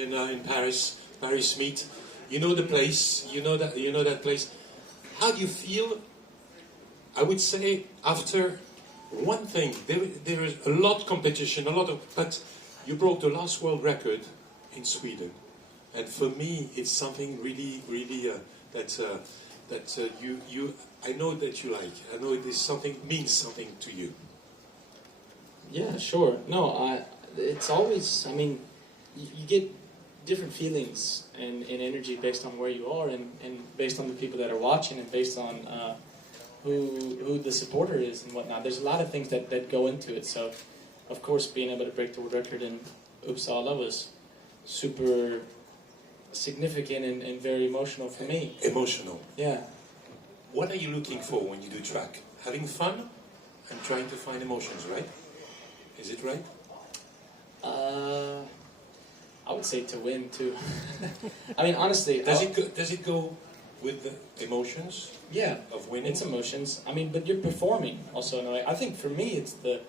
in Paris Meet. You know the place. You know that place. How do you feel? I would say after one thing, there is a lot of competition, but you broke the last world record in Sweden, and for me, it's something really that you I know that you like. I know it is something means something to you. Yeah, sure. No, it's always. I mean, you get different feelings and energy based on where you are, and based on the people that are watching, and based on who the supporter is and whatnot. There's a lot of things that go into it. So, of course, being able to break the world record in Uppsala was super significant and very emotional for me. Emotional. Yeah. What are you looking for when you do track? Having fun and trying to find emotions, right? Is it right? I would say to win too. I mean, honestly, does it go with the emotions? Yeah, of winning. It's emotions. I mean, but you're performing also in a way. I think for me, it's the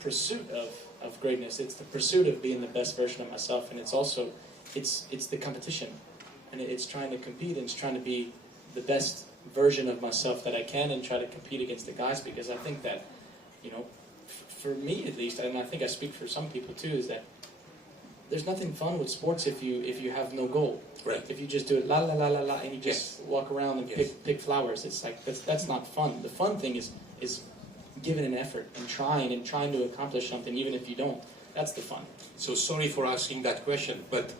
pursuit of greatness. It's the pursuit of being the best version of myself, and it's also it's the competition, and it's trying to compete and it's trying to be the best version of myself that I can, and try to compete against the guys, because I think that, you know, for me at least, and I think I speak for some people too, is that there's nothing fun with sports if you have no goal. Right. If you just do it la la la la la and you just walk around and pick flowers, it's like that's not fun. The fun thing is giving an effort and trying to accomplish something, even if you don't. That's the fun. So sorry for asking that question, but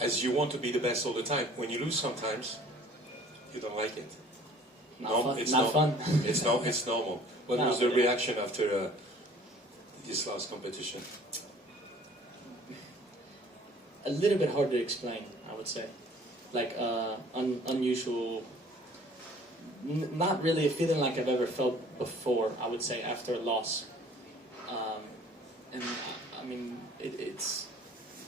as you want to be the best all the time, when you lose sometimes, you don't like it. Not fun. It's normal. What was the reaction after this last competition? A little bit hard to explain, I would say. Like unusual, not really a feeling like I've ever felt before, I would say, after a loss. And I mean, it's,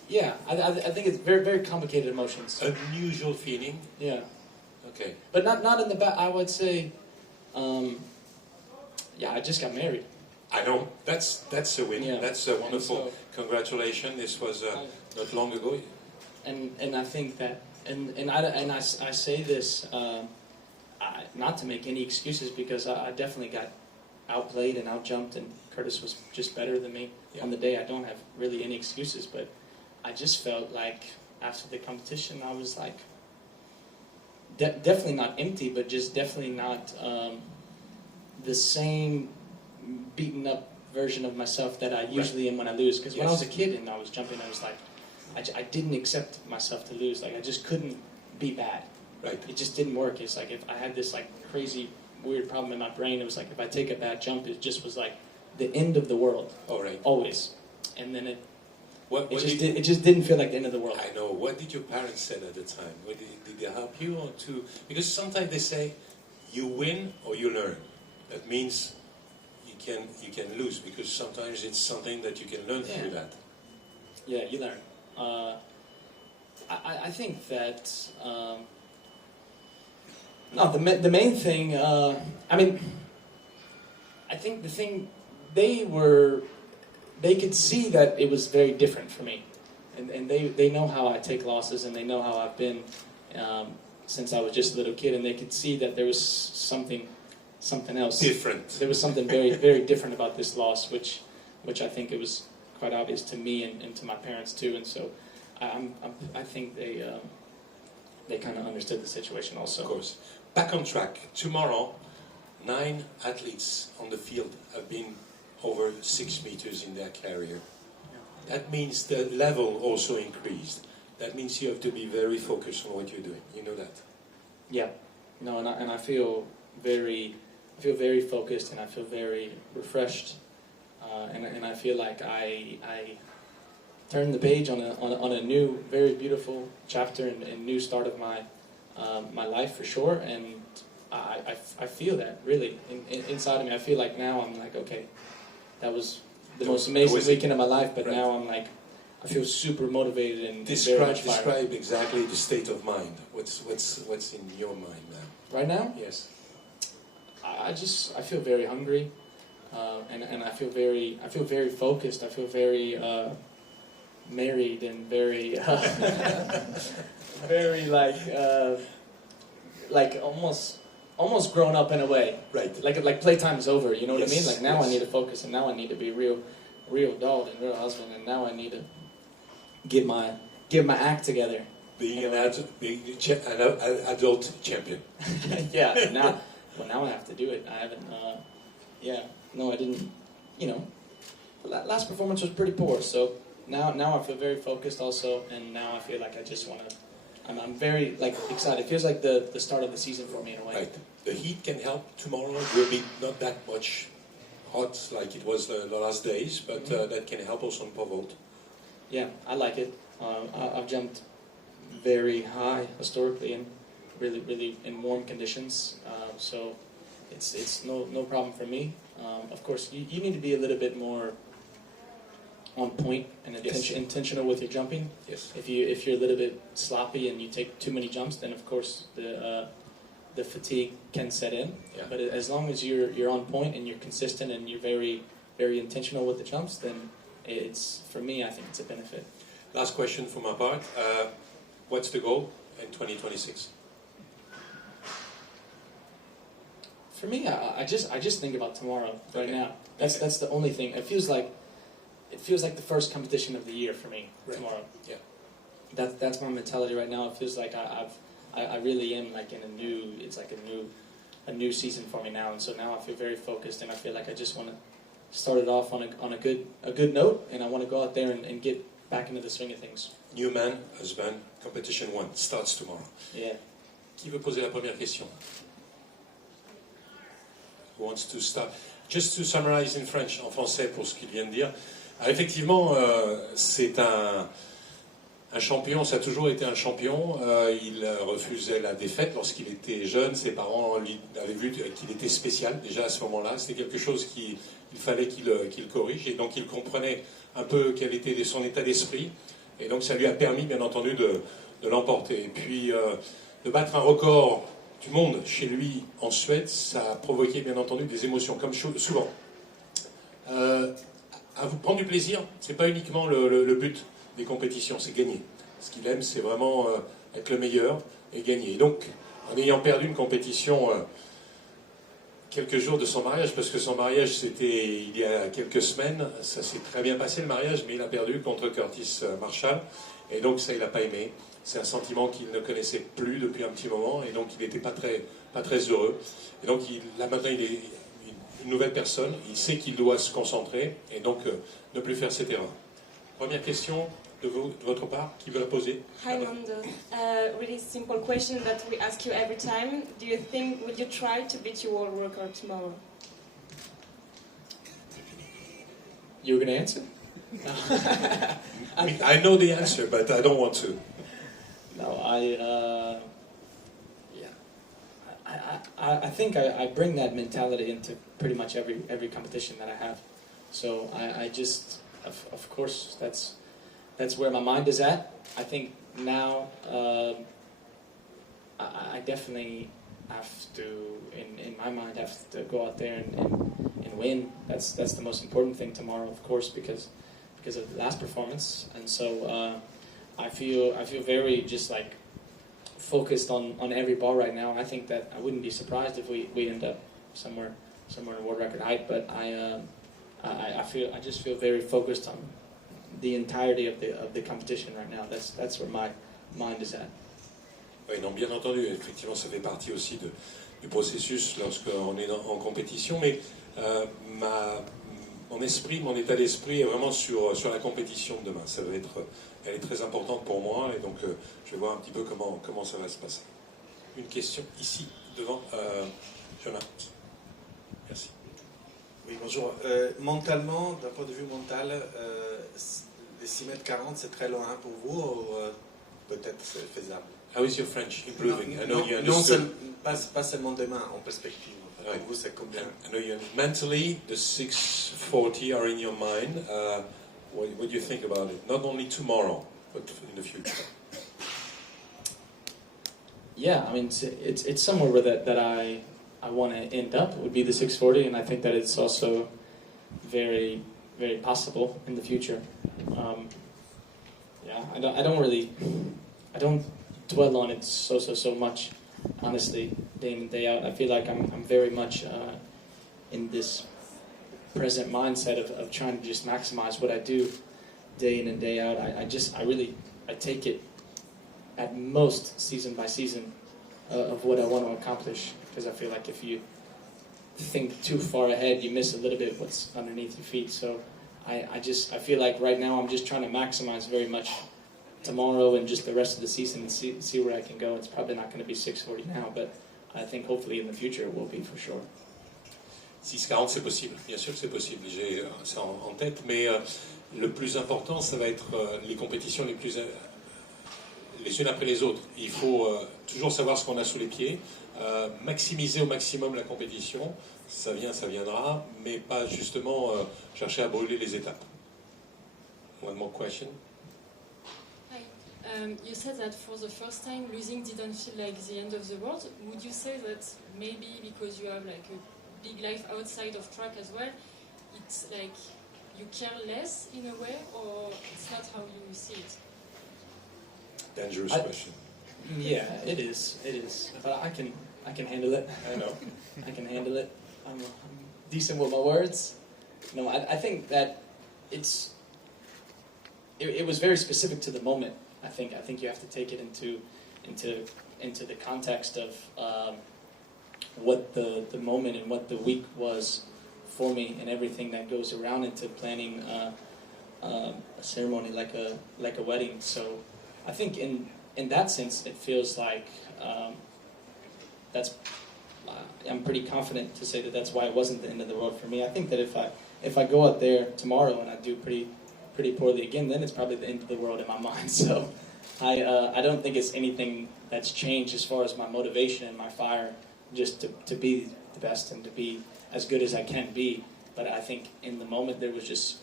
yeah, I think it's very, very complicated emotions. Unusual feeling? Yeah. Okay. But not in the back, I would say, yeah, I just got married. I know, that's a win. Yeah. That's a wonderful. So, congratulations. This was not long ago. And I think that, and I say this not to make any excuses, because I definitely got outplayed and outjumped, and Curtis was just better than me on the day. I don't have really any excuses, but I just felt like after the competition I was like definitely not empty, but just definitely not the same beaten up version of myself that I usually am when I lose. Because when I was a kid and I was jumping, I was like, I didn't accept myself to lose. Like, I just couldn't be bad. Right. It just didn't work. It's like if I had this like crazy weird problem in my brain. It was like if I take a bad jump, it just was like the end of the world. All right. Always. And then it just didn't feel like the end of the world. I know. What did your parents say at the time? Did they help you or to? Because sometimes they say, you win or you learn. That means you can lose, because sometimes it's something that you can learn through that. Yeah, you learn. I think that the main thing. I mean, I think the thing they could see that it was very different for me, and they know how I take losses, and they know how I've been since I was just a little kid, and they could see that there was something else different. There was something very, very different about this loss, which I think it was quite obvious to me and to my parents too. And so I think they kind of understood the situation also. Of course. Back on track. Tomorrow, 9 athletes on the field have been over 6 meters in their career. Yeah. That means the level also increased. That means you have to be very focused on what you're doing. You know that? Yeah. No, and I feel very focused, and I feel very refreshed, and I feel like I turned the page on a new, very beautiful chapter and new start of my life for sure. And I feel that really inside of me. I feel like now I'm like, okay, that was the most amazing weekend of my life, but now I'm like, I feel super motivated and very much fired. Describe exactly the state of mind. What's in your mind now? Right now? Yes. I feel very hungry, and I feel very focused. I feel very married and very, very like almost grown up in a way. Right. Like playtime is over. You know what I mean? Yes, Like now I yes. need to focus, and now I need to be real dad and real husband, and now I need to get my act together. Being an adult champion. Yeah. Now I have to do it. I haven't. No, I didn't. You know, last performance was pretty poor. So now I feel very focused also, and now I feel like I just want to. I'm very excited. It feels like the start of the season for me in a way. Right. The heat can help tomorrow. It will be not that much hot like it was the last days, but that can help us on pivot. Yeah, I like it. I've jumped very high historically and really in warm conditions. So it's no problem for me. Of course, you need to be a little bit more on point and intentional with your jumping. Yes. If you're a little bit sloppy and you take too many jumps, then of course the fatigue can set in. Yeah. But as long as you're on point and you're consistent and you're very very intentional with the jumps, then for me I think it's a benefit. Last question for my part. What's the goal in 2026? For me, I just think about tomorrow right now. That's the only thing. It feels like the first competition of the year for me tomorrow. Yeah. That's my mentality right now. It feels like I really am like in a new season for me now, and so now I feel very focused, and I feel like I just want to start it off on a good note, and I want to go out there and get back into the swing of things. New man, husband, competition 1 starts tomorrow. Yeah. Qui veut poser la première question? Who wants to start? Just to summarize in French, en français pour ce qu'il vient de dire. Alors, effectivement, c'est un champion, ça a toujours été un champion. Il refusait la défaite lorsqu'il était jeune. Ses parents avaient vu qu'il était spécial déjà à ce moment-là. C'était quelque chose qu'il fallait qu'il corrige. Et donc il comprenait un peu quel était son état d'esprit. Et donc ça lui a permis, bien entendu, de l'emporter. Et puis de battre un record du monde chez lui en Suède, ça a provoqué, bien entendu, des émotions, comme souvent. À vous prendre du plaisir, c'est pas uniquement le but des compétitions, c'est gagner. Ce qu'il aime, c'est vraiment être le meilleur et gagner. Et donc, en ayant perdu une compétition quelques jours de son mariage, parce que son mariage c'était il y a quelques semaines, ça s'est très bien passé le mariage, mais il a perdu contre Curtis Marshall, et donc ça il n'a pas aimé. C'est un sentiment qu'il ne connaissait plus depuis un petit moment, et donc il n'était pas très heureux. Et donc là maintenant il est une nouvelle personne, il sait qu'il doit se concentrer, et donc ne plus faire cette erreur. Première question de votre part, qui veut la poser? Hi Mondo, really simple question that we ask you every time. Would you try to beat your world record tomorrow? You were going to answer? I know the answer, but I don't want to. No, I think I bring that mentality into pretty much every competition that I have. So I just, of course, that's where my mind is at. I think now I definitely have to, in my mind, have to go out there and win. That's the most important thing tomorrow, of course, because of the last performance. And so I feel very just like focused on every ball right now. I think that I wouldn't be surprised if we end up somewhere in world record height. But I just feel very focused on the entirety of the competition right now. That's where my mind is at. Oui, non, bien entendu, effectivement, ça fait partie aussi du processus lorsqu'on est en compétition, mais mon état d'esprit est vraiment sur la compétition de demain. Elle est très importante pour moi, et donc je vais voir un petit peu comment ça va se passer. Une question ici, devant Jonathan. Merci. Oui, bonjour. Mentalement, d'un point de vue mental, les 6,40 m, c'est très loin pour vous, ou peut-être c'est faisable? How is your French improving? I know you Non, understood. pas seulement demain, en perspective. Right. Pour vous, c'est combien? I know you mentally, the 640 are in your mind. What do you think about it? Not only tomorrow, but in the future. Yeah, I mean it's somewhere where that I want to end up would be the 640, and I think that it's also very very possible in the future. I don't dwell on it so much, honestly, day in and day out. I feel like I'm very much in this present mindset of trying to just maximize what I do day in and day out. I take it at most season by season of what I want to accomplish, because I feel like if you think too far ahead, you miss a little bit what's underneath your feet. So I feel like right now I'm just trying to maximize very much tomorrow and just the rest of the season and see where I can go. It's probably not going to be 640 now, but I think hopefully in the future it will be for sure. 6,40 c'est possible, bien sûr que c'est possible, j'ai ça en tête, mais le plus important ça va être les compétitions les unes après les autres. Il faut toujours savoir ce qu'on a sous les pieds, maximiser au maximum la compétition, ça viendra, mais pas justement chercher à brûler les étapes. One more question. You said that for the first time losing didn't feel like the end of the world. Would you say that maybe because you have like a big life outside of track as well, it's like you care less in a way, or it's not how you see it? Dangerous question. Yeah, it is. But I can handle it. I know. I can handle it. I'm decent with my words. No, I think that it was very specific to the moment. I think you have to take it into the context of what the moment and what the week was for me, and everything that goes around into planning a ceremony like a wedding. So I think in that sense it feels like I'm pretty confident to say that that's why it wasn't the end of the world for me. I think that if I go out there tomorrow and I do pretty poorly again, then it's probably the end of the world in my mind. So I don't think it's anything that's changed as far as my motivation and my fire just to be the best and to be as good as I can be. But I think in the moment it was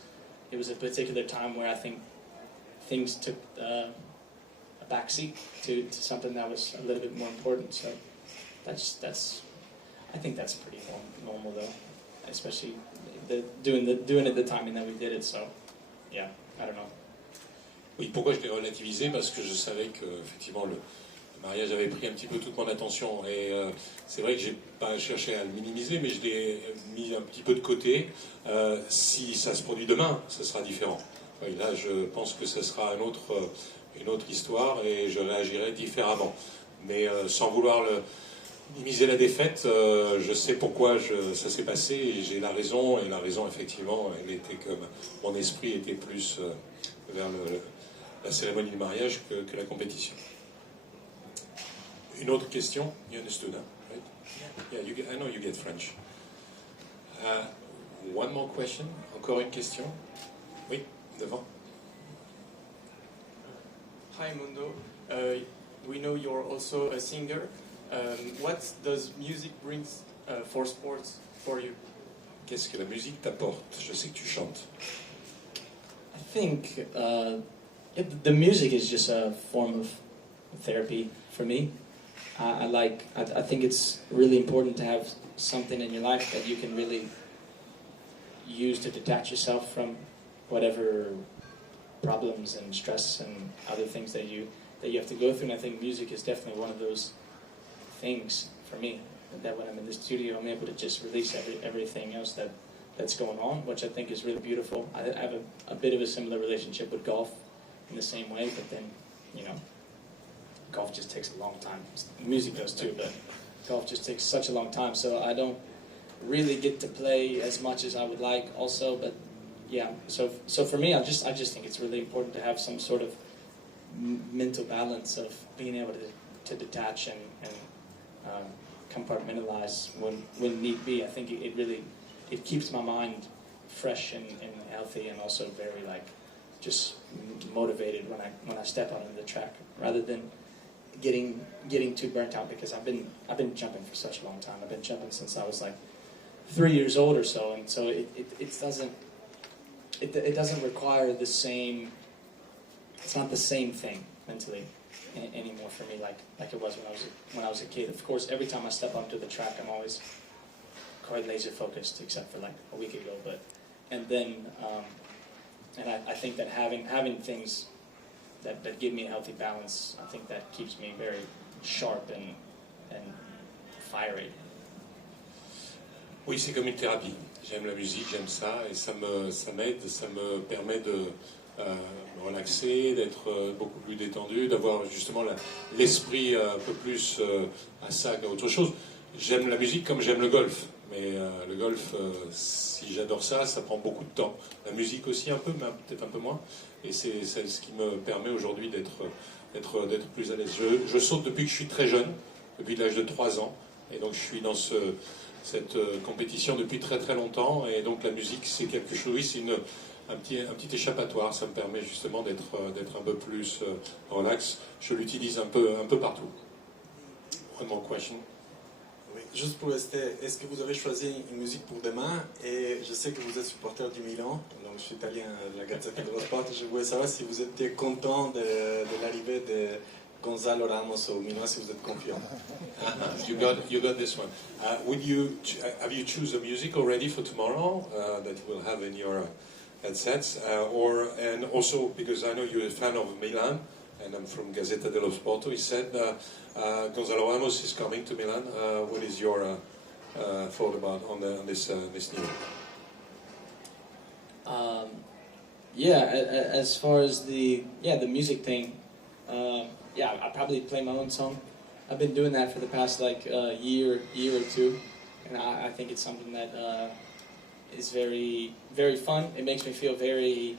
a particular time where I think things took a backseat to something that was a little bit more important. So I think that's pretty normal though, especially doing it the timing that we did it. So yeah, I don't know. Oui, pourquoi je l'ai relativisé? Parce que je savais que effectivement le mariage avait pris un petit peu toute mon attention, et c'est vrai que j'ai pas cherché à le minimiser, mais je l'ai mis un petit peu de côté. Si ça se produit demain, ce sera différent. Oui, là, je pense que ce sera une autre histoire et je réagirai différemment. Mais sans vouloir minimiser la défaite, je sais pourquoi ça s'est passé et j'ai la raison. Et la raison, effectivement, elle était comme mon esprit était plus vers la cérémonie du mariage que la compétition. Une autre question? You understood, huh? Right? Yeah, I know you get French. One more question? Encore une question? Oui, devant. Hi Mondo, we know you're also a singer. What does music bring for sports for you? Qu'est-ce que la musique t'apporte? Je sais que tu chantes. I think the music is just a form of therapy for me. I think it's really important to have something in your life that you can really use to detach yourself from whatever problems and stress and other things that you have to go through. And I think music is definitely one of those things for me, that when I'm in the studio I'm able to just release everything else that's going on, which I think is really beautiful. I have a bit of a similar relationship with golf in the same way, but then, you know, golf just takes a long time. Music does too, but golf just takes such a long time, so I don't really get to play as much as I would like also. But yeah, so for me, I just think it's really important to have some sort of mental balance of being able to detach and compartmentalize when need be. I think it keeps my mind fresh and healthy, and also very just motivated when I step out on the track, rather than getting too burnt out, because I've been jumping for such a long time. I've been jumping since I was 3 years old or so, and so it doesn't require the same. It's not the same thing mentally anymore for me like it was when I was a kid. Of course, every time I step onto the track, I'm always quite laser focused, except for a week ago. And I think that having things that give me a healthy balance. I think that keeps me very sharp and fiery. Oui, c'est comme une thérapie. J'aime la musique, j'aime ça, et ça m'aide, ça me permet de me relaxer, d'être beaucoup plus détendu, d'avoir justement l'esprit un peu plus à ça qu'à autre chose. J'aime la musique comme j'aime le golf, mais le golf, si j'adore ça, ça prend beaucoup de temps. La musique aussi un peu, mais peut-être un peu moins, et c'est ce qui me permet aujourd'hui d'être plus à l'aise. Je saute depuis que je suis très jeune, depuis l'âge de 3 ans, et donc je suis dans cette compétition depuis très très longtemps, et donc la musique c'est quelque chose, oui, c'est un petit échappatoire, ça me permet justement d'être un peu plus relax. Je l'utilise un peu partout. One more question. Oui, juste pour rester, est-ce que vous avez choisi une musique pour demain? Et je sais que vous êtes supporter du Milan, donc je suis italien de la Gazzetta dello Sport. Je voulais savoir si vous étiez content de l'arrivée de Gonzalo Ramos au Milan, si vous êtes confiant. You got this one. Have you choose a music already for tomorrow that you will have in your headsets? And also because I know you're a fan of Milan, and I'm from Gazzetta dello Sport. He said Gonzalo Ramos is coming to Milan. What is your thought about on this news? As far as the music thing, I probably play my own song. I've been doing that for the past year or two, and I think it's something that is very, very fun. It makes me feel very,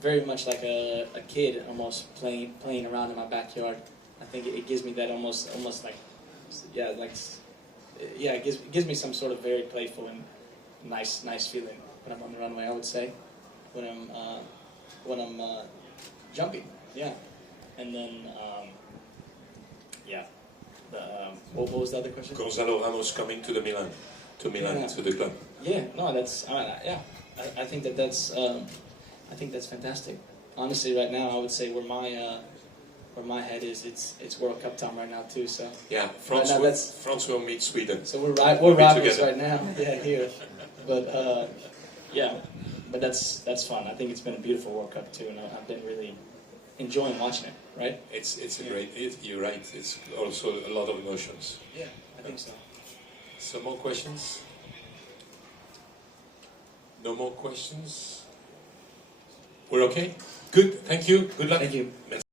very much like a kid, almost playing around in my backyard. I think it gives me that almost it gives me some sort of very playful and nice feeling when I'm on the runway. I would say when I'm jumping, and then what was the other question? Gonzalo Ramos coming to Milan, to the club. Yeah, no, that's I think that's fantastic. Honestly, right now, I would say where my head is, it's World Cup time right now too. So Yeah, right France will meet Sweden. So we're rivals right now. Yeah, here, but but that's fun. I think it's been a beautiful World Cup too, and I've been really enjoying watching it. Right? It's a great. You're right. It's also a lot of emotions. Yeah, I think so. Some more questions? No more questions? We're okay? Good. Thank you. Good luck. Thank you.